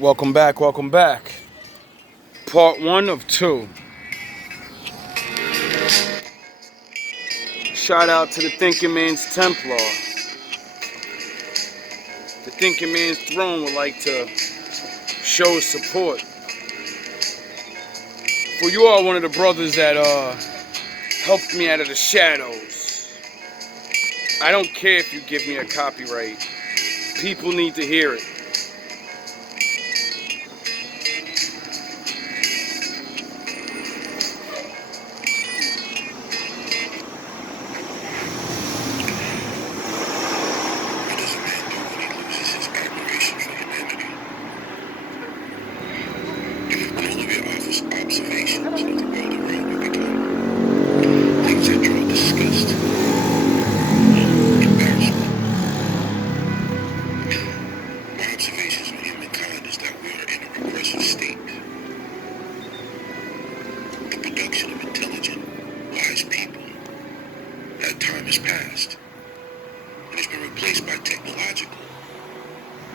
Welcome back, welcome back. Part one of two. Shout out to the Thinking Man's Templar. The Thinking Man's Throne would like to show support. For you are one of the brothers that helped me out of the shadows. I don't care if you give me a copyright. People need to hear it.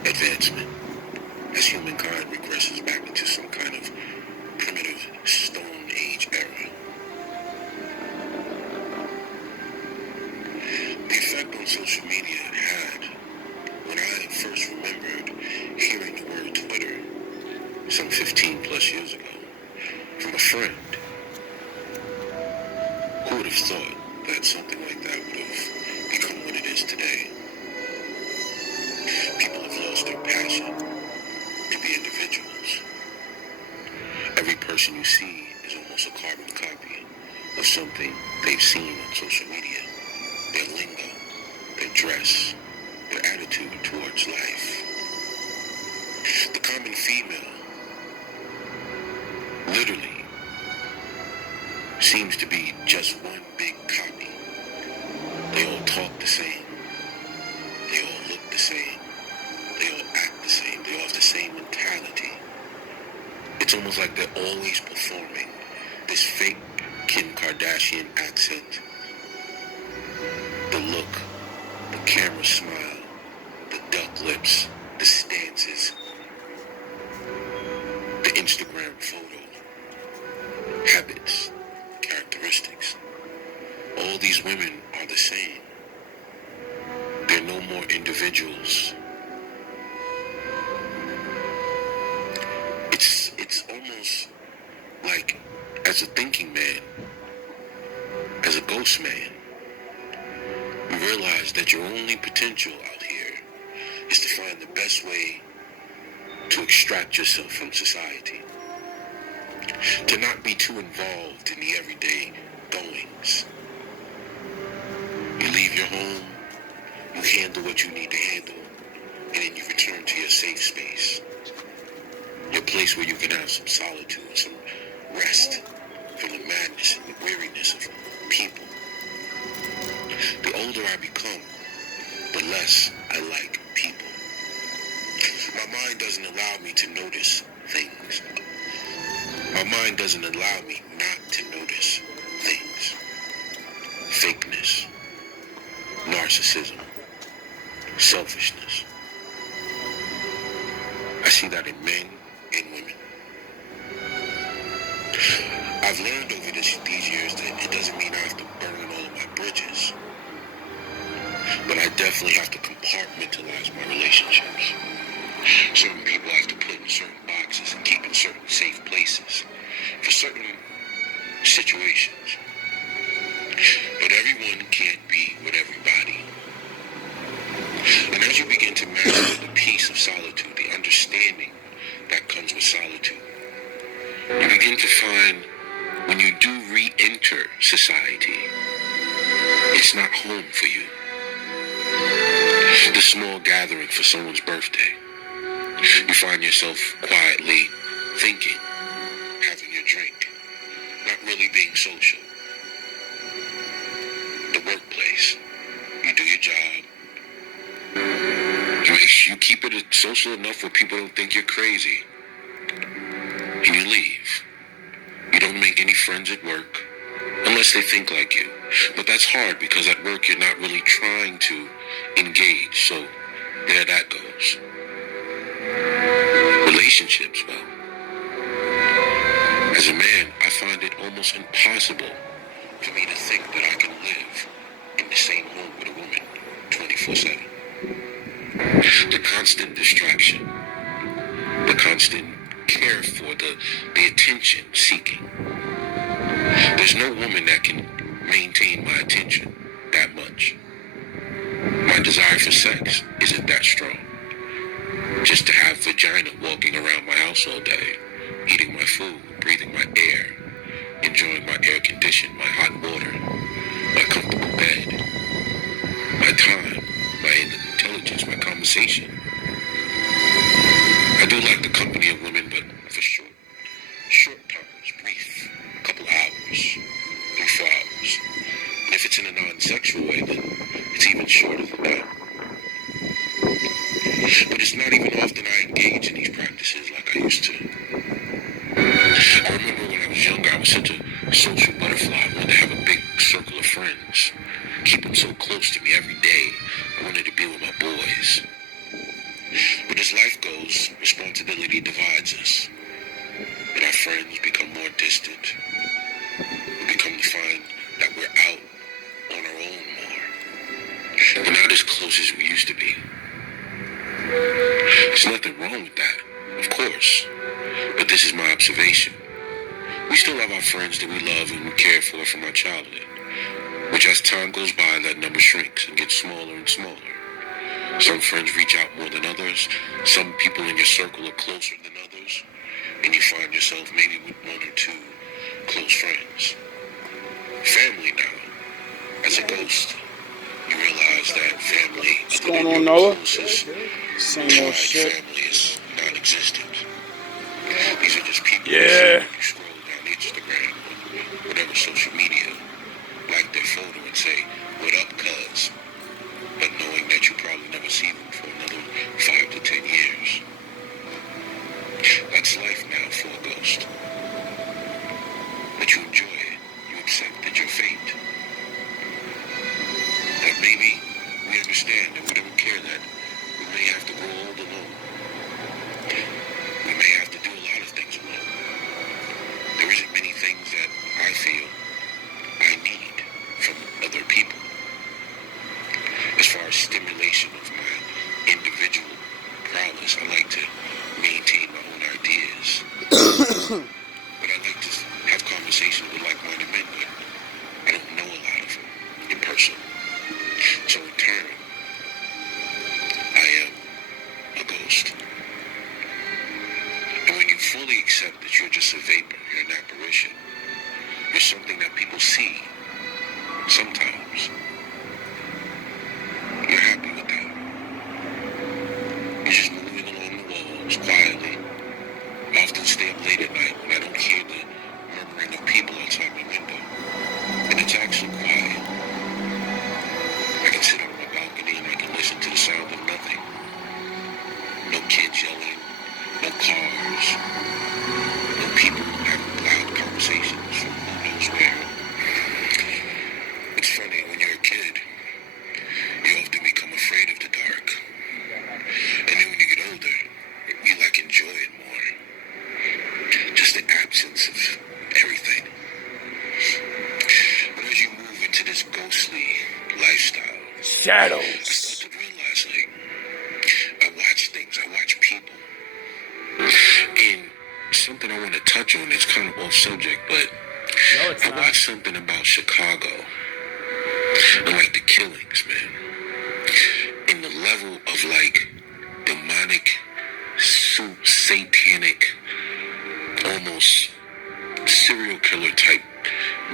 Advancement as humankind regresses back into some kind of primitive Stone Age era. The effect on social media it had when I first remembered hearing the word Twitter some 15 plus years ago from a friend. Who would have thought that something like that would have become what it is today? People have lost their passion to be individuals. Every person you see is almost a carbon copy of something they've seen on social media. Their lingo, their dress, their attitude towards life. The common female literally seems to be just one big copy. They all talk the same. They all look the same. They all act the same. They all have the same mentality. It's almost like they're always performing this fake Kim Kardashian accent. The look, the camera smile, the duck lips, the stances, the Instagram photo, habits, characteristics. All these women are the same. They're no more individuals. It's almost like, as a thinking man, as a ghost man, you realize that your only potential out here is to find the best way to extract yourself from society. To not be too involved in the everyday goings. You leave your home, you handle what you need to handle, and then you return to your safe space. Your place where you can have some solitude, some rest from the madness and the weariness of people. The older I become, the less I like people. My mind doesn't allow me to notice things. My mind doesn't allow me not to notice things. Fakeness, narcissism, selfishness. I see that in men and women. I've learned over these years that it doesn't mean I have to burn all of my bridges. But I definitely have to compartmentalize my relationships. Certain people I have to put in certain boxes and keep in certain safe places for certain situations. But everyone can't be with everybody. And as you begin to master the peace of solitude, the understanding that comes with solitude, you begin to find when you do re-enter society, it's not home for you. The small gathering for someone's birthday, you find yourself quietly thinking, having your drink, not really being social. The workplace, you do your job. You keep it social enough where people don't think you're crazy. And you leave. You don't make any friends at work, unless they think like you. But that's hard because at work you're not really trying to engage, so there that goes. relationships well. As a man, I find it almost impossible for me to think that I can live in the same home with a woman 24/7. The constant distraction, the constant care for, the attention seeking. There's no woman that can maintain my attention that much. My desire for sex isn't that strong. Just to have vagina walking around my house all day, eating my food, breathing my air, enjoying my air conditioned, my hot water, my comfortable bed, my time, my intelligence, my conversation. I do like the company of women, but for short times, brief, couple hours, 3-4 hours. And if it's in a non-sexual way, then it's even shorter than that. But it's not even often I engage in these practices like I used to. I remember when I was younger, I was such a social butterfly. I wanted to have a big circle of friends, keep them so close to me every day. I wanted to be with my boys. But as life goes, responsibility divides us, and our friends become more distant. We become to find that we're out on our own more. We're not as close as we used to be. There's nothing wrong with that, of course, but this is my observation. We still have our friends that we love and we care for from our childhood, which as time goes by, that number shrinks and gets smaller and smaller. Some friends reach out more than others. Some people in your circle are closer than others, and you find yourself maybe with 1 or 2 close friends. Family now, as a ghost, you realize that family, What's going on, Noah? Closest, Same old shit. family is non-existent. These are just people Yeah. you scroll down Instagram or whatever social media, like their photo and say, "What up, cuz?" But knowing that you probably never see them for another 5 to 10 years. That's life now for a ghost. But you enjoy it. You accept that you're fate. That maybe we understand and we don't care that we may have to go all alone. We may have to do a lot of things alone. There isn't many things that I feel I need from other people. As far as stimulation of my individual prowess, I like to maintain my own ideas. But I like to have conversations with like-minded men, but I don't know a lot of them in person. So in turn, I am a ghost. And when you fully accept that you're just a vapor, you're an apparition, you're something that people see sometimes, you're happy with that. You're just moving along the walls quietly. I often stay up late at night when I don't hear the murmuring of people outside my window. And it's actually quiet. I can sit on my balcony and I can listen to the sound of nothing. No kids yelling, no cars, no people having loud conversations from who knows where. It's funny, when you're a kid, you often become afraid of the dark. And then when you get older, you enjoy it more. Just the absence of everything. But as you move into this ghostly lifestyle, Shadows. I start to realize, I watch things, I watch people. And something I want to touch on, it's kind of off subject, but No, it's I not. watched something about Chicago and the killings, man. And the level of demonic, satanic, almost serial killer type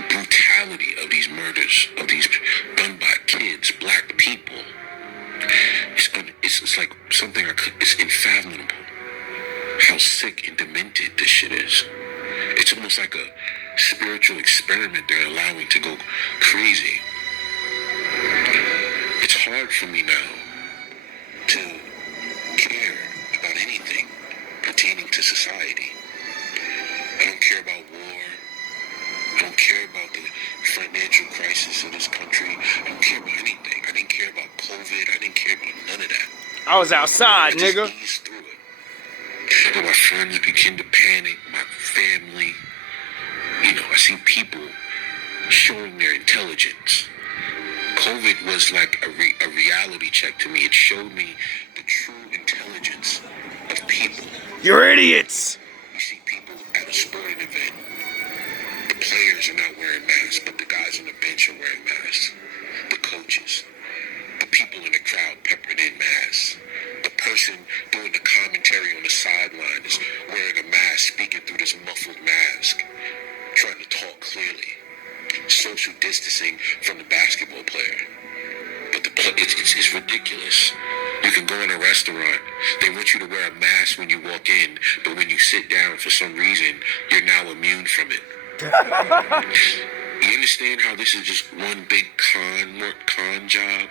brutality of these murders, of these done by kids, black people. It's like something it's unfathomable how sick and demented this shit is. It's almost like a spiritual experiment they're allowing to go crazy. It's hard for me now to care about anything pertaining to society. I don't care about war. I don't care about the financial crisis of this country. I don't care about anything. I didn't care about COVID. I didn't care about none of that. I was outside, I just nigga. eased through it. And my friends begin to panic, my family. I see people showing their intelligence. COVID was like a reality check to me. It showed me the true intelligence of people. You're idiots! You see people at a sporting event. The players are not wearing masks, but the guys on the bench are wearing masks. The coaches. The people in the crowd peppered in masks. The person doing the commentary on the sideline is wearing a mask, speaking through this muffled mask, trying to talk clearly. Social distancing from the basketball player. But it's ridiculous. You can go in a restaurant. They want you to wear a mask when you walk in, but when you sit down, for some reason, you're now immune from it. You understand how this is just one big con job?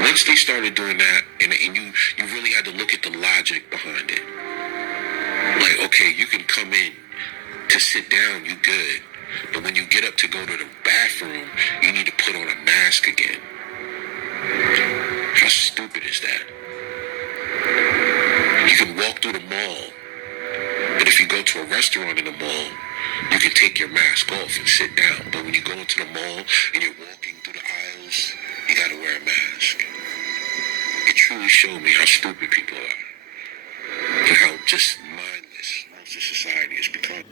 Once they started doing that, and you really had to look at the logic behind it. Like, okay, you can come in to sit down, you good. But when you get up to go to the bathroom, you need to put on a mask again. How stupid is that? You can walk through the mall, but if you go to a restaurant in the mall, you can take your mask off and sit down. But when you go into the mall and you're walking through the aisles, you gotta wear a mask. It truly showed me how stupid people are and how just mindless most of society has become.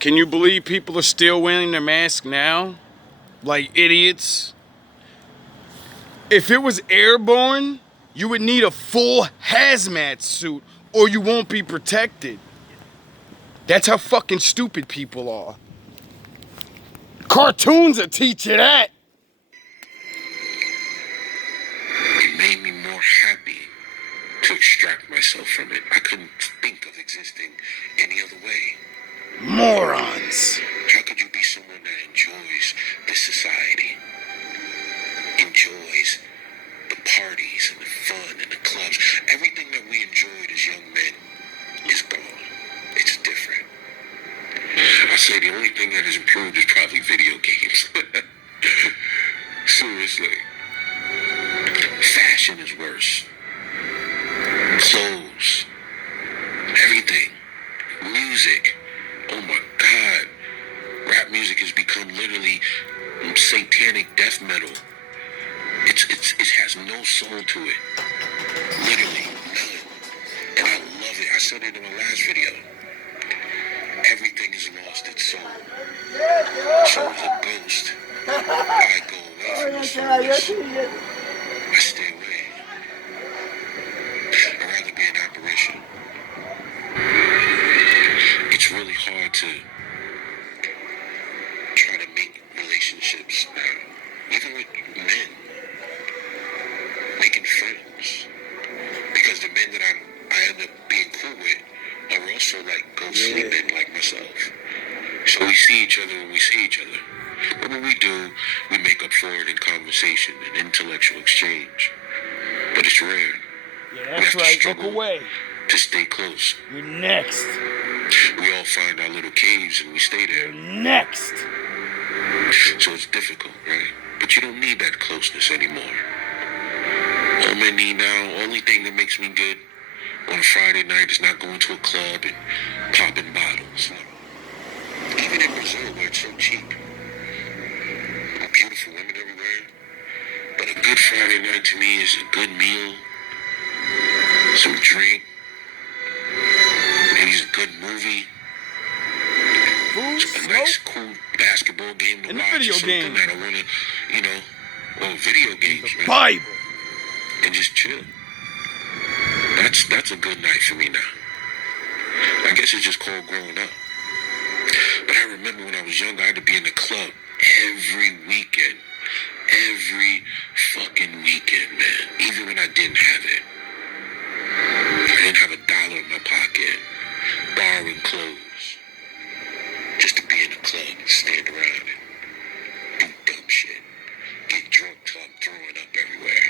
Can you believe people are still wearing their mask now? Like idiots? If it was airborne, you would need a full hazmat suit or you won't be protected. That's how fucking stupid people are. Cartoons will teach you that. It made me more happy to extract myself from it. I couldn't think of existing any other way. Morons. How could you be someone that enjoys this society? Enjoys the parties and the fun and the clubs. Everything that we enjoyed as young men is gone. It's different. I say the only thing that has improved is probably video games. Seriously. Fashion is worse. Clothes. Everything. Music. Oh my God. Rap music has become literally satanic death metal. It has no soul to it. Literally none. And I love it. I said it in my last video. Everything has lost its soul. So as a ghost, I go away from the soulless. I stay away. I'd rather be an apparition. It's really hard to try to make relationships now, even with men, making friends, because the men that I end up being cool with are also like ghostly men like myself. So we see each other when we see each other. But when we do, we make up for it in conversation and intellectual exchange. But it's rare. Yeah, that's right. Look away. To stay close. You're next. We all find our little caves and we stay there. You're next. So it's difficult, right? But you don't need that closeness anymore. All men need now, only thing that makes me good on a Friday night is not going to a club and popping bottles. Even in Brazil, where it's so cheap. Beautiful women everywhere. But a good Friday night to me is a good meal, some drink, maybe a good movie, a nice, cool basketball game to and watch, video or something game that I want to, or video games, the man. Bible, and just chill. That's a good night for me now. I guess it's just called growing up. But I remember when I was younger, I had to be in the club every weekend. Every fucking weekend, man. Even when I didn't have it. I didn't have $1 in my pocket. Borrowing clothes. Just to be in the club and stand around and do dumb shit. Get drunk till I'm throwing up everywhere.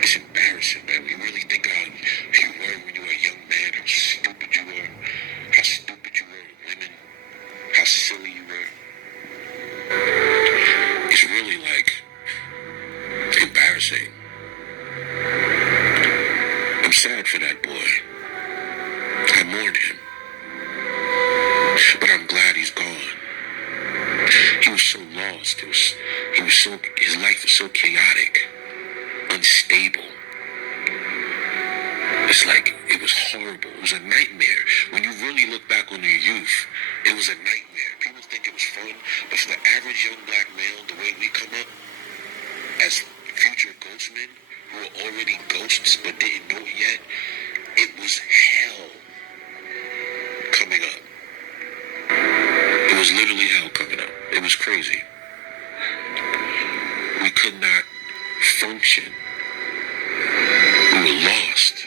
It's embarrassing, man. We really think how you were when you were a young man, how stupid you were. How stupid you were with women. How silly you were. It's really like embarrassing. I'm sad for that boy. lost. His life was so chaotic, unstable. It's like, it was horrible. It was a nightmare. When you really look back on your youth, it was a nightmare. People think it was fun, but for the average young black male, the way we come up as future ghost men who were already ghosts but didn't know it yet, it was hell coming up. It was literally hell coming up. It was crazy. We could not function. We were lost.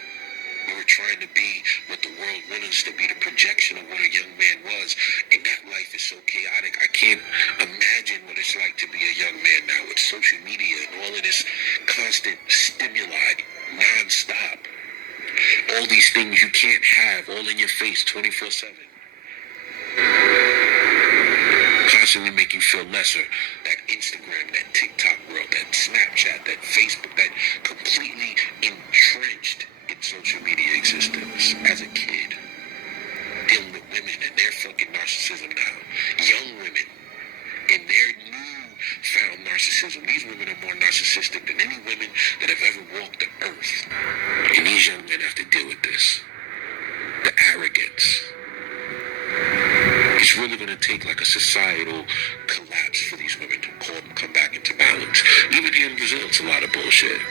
We were trying to be what the world wanted us to be, the projection of what a young man was. And that life is so chaotic. I can't imagine what it's like to be a young man now with social media and all of this constant stimuli, non-stop. All these things you can't have all in your face 24/7. Constantly make you feel lesser. That Instagram, that TikTok world, that Snapchat, that Facebook, that completely entrenched in social media existence. As a kid, dealing with women and their fucking narcissism now. Young women and their new-found narcissism. These women are more narcissistic than any women that have ever walked the earth. And these young men have to deal with this. The arrogance. It's really going to take like a societal collapse for these women to come back into balance. Even here in Brazil, it's a lot of bullshit.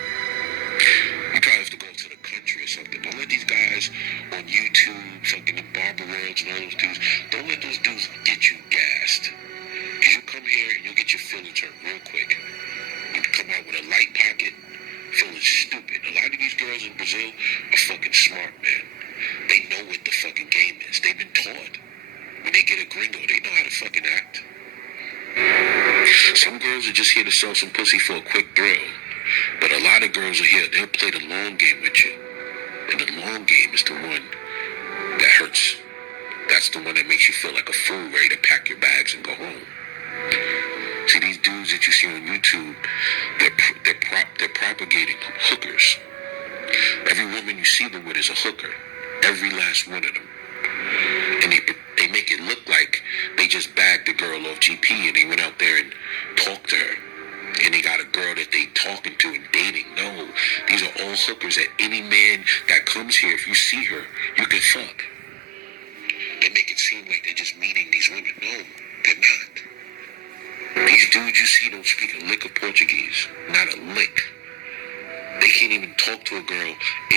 You probably have to go to the country or something. Don't let these guys on YouTube, fucking the Barber Worlds and all those dudes, don't let those dudes get you gassed. Because you come here and you'll get your feelings hurt real quick. You come out with a light pocket, feeling stupid. A lot of these girls in Brazil are fucking smart, man. They know what the fucking game is. They've been taught. When they get a gringo, they know how to fucking act. Some girls are just here to sell some pussy for a quick thrill. But a lot of girls are here, they'll play the long game with you. And the long game is the one that hurts. That's the one that makes you feel like a fool, ready to pack your bags and go home. See, these dudes that you see on YouTube, they're propagating hookers. Every woman you see them with is a hooker. Every last one of them. And they make it look like they just bagged the girl off GP and they went out there and talked to her. And they got a girl that they talking to and dating. No, these are all hookers that any man that comes here, if you see her, you can fuck. They make it seem like they're just meeting these women. No, they're not. These dudes you see don't speak a lick of Portuguese. Not a lick. They can't even talk to a girl